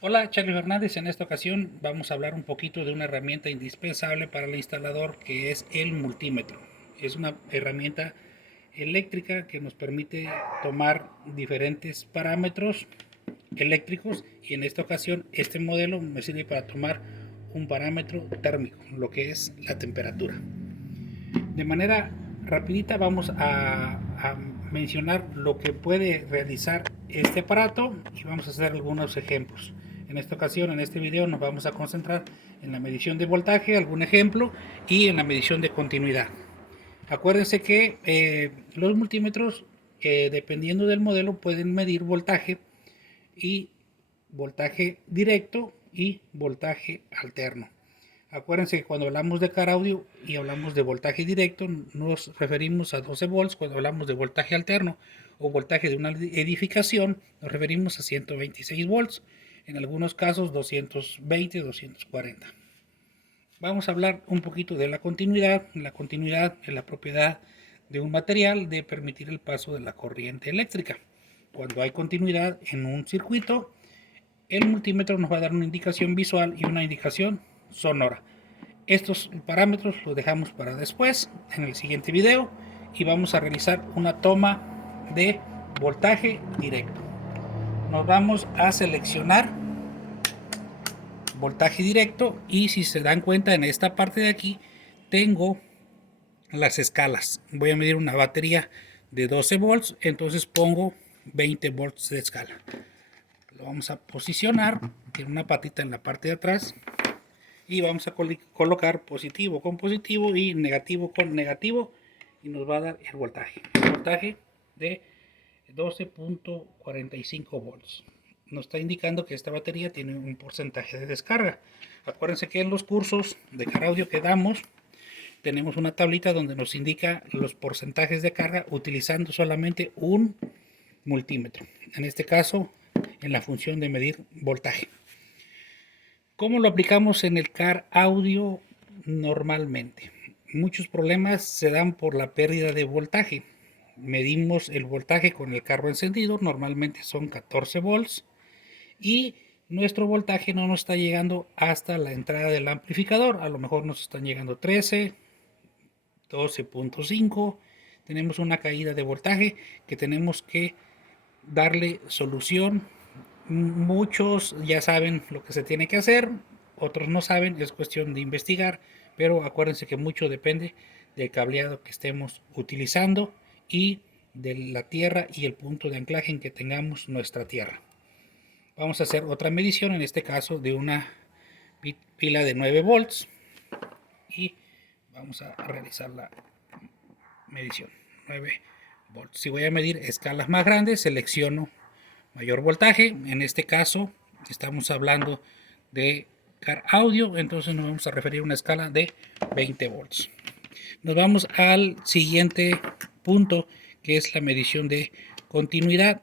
Hola, Charlie Fernández. En esta ocasión vamos a hablar un poquito de una herramienta indispensable para el instalador que es el multímetro. Es una herramienta eléctrica que nos permite tomar diferentes parámetros eléctricos y en esta ocasión este modelo me sirve para tomar un parámetro térmico, lo que es la temperatura. De manera rapidita vamos a mencionar lo que puede realizar este aparato y vamos a hacer algunos ejemplos. En esta ocasión, en este video, nos vamos a concentrar en la medición de voltaje, algún ejemplo, y en la medición de continuidad. Acuérdense que los multímetros, dependiendo del modelo, pueden medir voltaje y voltaje directo y voltaje alterno. Acuérdense que cuando hablamos de car audio y hablamos de voltaje directo, nos referimos a 12 volts. Cuando hablamos de voltaje alterno o voltaje de una edificación, nos referimos a 126 volts. En algunos casos 220, 240. Vamos a hablar un poquito de la continuidad. La continuidad es la propiedad de un material de permitir el paso de la corriente eléctrica. Cuando hay continuidad en un circuito, el multímetro nos va a dar una indicación visual y una indicación sonora. Estos parámetros los dejamos para después, en el siguiente video, y vamos a realizar una toma de voltaje directo. Nos vamos a seleccionar voltaje directo y si se dan cuenta en esta parte de aquí tengo las escalas. Voy a medir una batería de 12 volts, entonces pongo 20 volts de escala. Lo vamos a posicionar, tiene una patita en la parte de atrás y vamos a colocar positivo con positivo y negativo con negativo y nos va a dar el voltaje de 12.45 volts. Nos está indicando que esta batería tiene un porcentaje de descarga. Acuérdense que en los cursos de car audio que damos tenemos una tablita donde nos indica los porcentajes de carga utilizando solamente un multímetro, en este caso en la función de medir voltaje. ¿Cómo lo aplicamos en el car audio normalmente? Muchos problemas se dan por la pérdida de voltaje. Medimos el voltaje con el carro encendido, normalmente son 14 volts, y nuestro voltaje no nos está llegando hasta la entrada del amplificador. A lo mejor nos están llegando 13, 12.5. Tenemos una caída de voltaje que tenemos que darle solución. Muchos ya saben lo que se tiene que hacer, otros no saben, es cuestión de investigar, pero acuérdense que mucho depende del cableado que estemos utilizando y de la tierra y el punto de anclaje en que tengamos nuestra tierra. Vamos a hacer otra medición, en este caso de una pila de 9 volts y vamos a realizar la medición 9 volts. Si voy a medir escalas más grandes, selecciono mayor voltaje. En este caso estamos hablando de car audio, entonces nos vamos a referir a una escala de 20 volts. Nos vamos al siguiente punto, que es la medición de continuidad.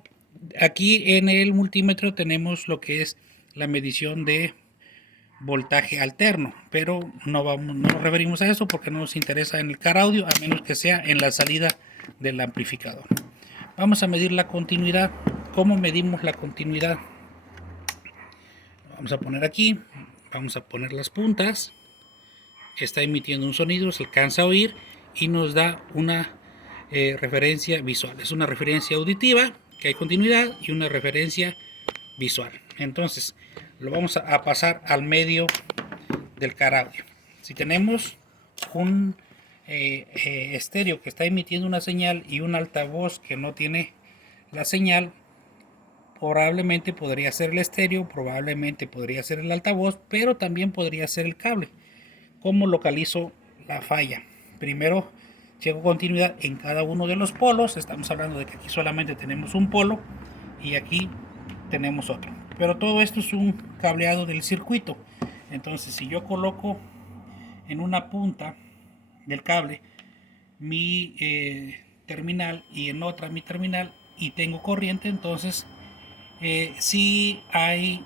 Aquí en el multímetro tenemos lo que es la medición de voltaje alterno, pero no nos referimos a eso porque no nos interesa en el car audio, a menos que sea en la salida del amplificador. Vamos a medir la continuidad. ¿Cómo medimos la continuidad? Vamos a poner aquí, vamos a poner las puntas, está emitiendo un sonido, se alcanza a oír y nos da una referencia visual. Es una referencia auditiva, que hay continuidad, y una referencia visual. Entonces lo vamos a pasar al medio del car audio. Si tenemos un estéreo que está emitiendo una señal y un altavoz que no tiene la señal, probablemente podría ser el estéreo, probablemente podría ser el altavoz, pero también podría ser el cable. ¿Cómo localizo la falla? Primero checo continuidad en cada uno de los polos. Estamos hablando de que aquí solamente tenemos un polo y aquí tenemos otro, pero todo esto es un cableado del circuito. Entonces si yo coloco en una punta del cable mi terminal y en otra mi terminal y tengo corriente, entonces si hay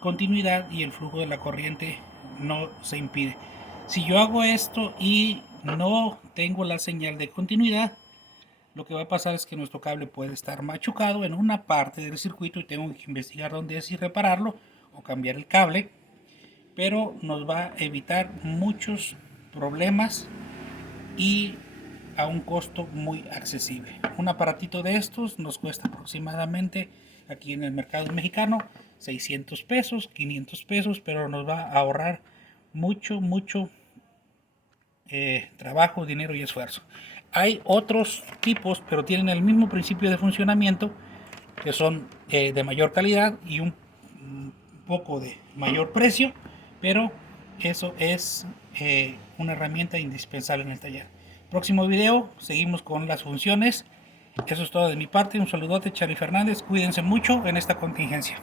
continuidad y el flujo de la corriente no se impide. Si yo hago esto y no tengo la señal de continuidad, lo que va a pasar es que nuestro cable puede estar machucado en una parte del circuito y tengo que investigar dónde es y repararlo, o cambiar el cable, pero nos va a evitar muchos problemas y a un costo muy accesible. Un aparatito de estos nos cuesta aproximadamente aquí en el mercado mexicano 600 pesos, 500 pesos, pero nos va a ahorrar mucho trabajo, dinero y esfuerzo. Hay otros tipos, pero tienen el mismo principio de funcionamiento, que son de mayor calidad y un poco de mayor precio, pero eso es una herramienta indispensable en el taller. Próximo video, seguimos con las funciones. Eso es todo de mi parte. Un saludote, Charly Fernández. Cuídense mucho en esta contingencia.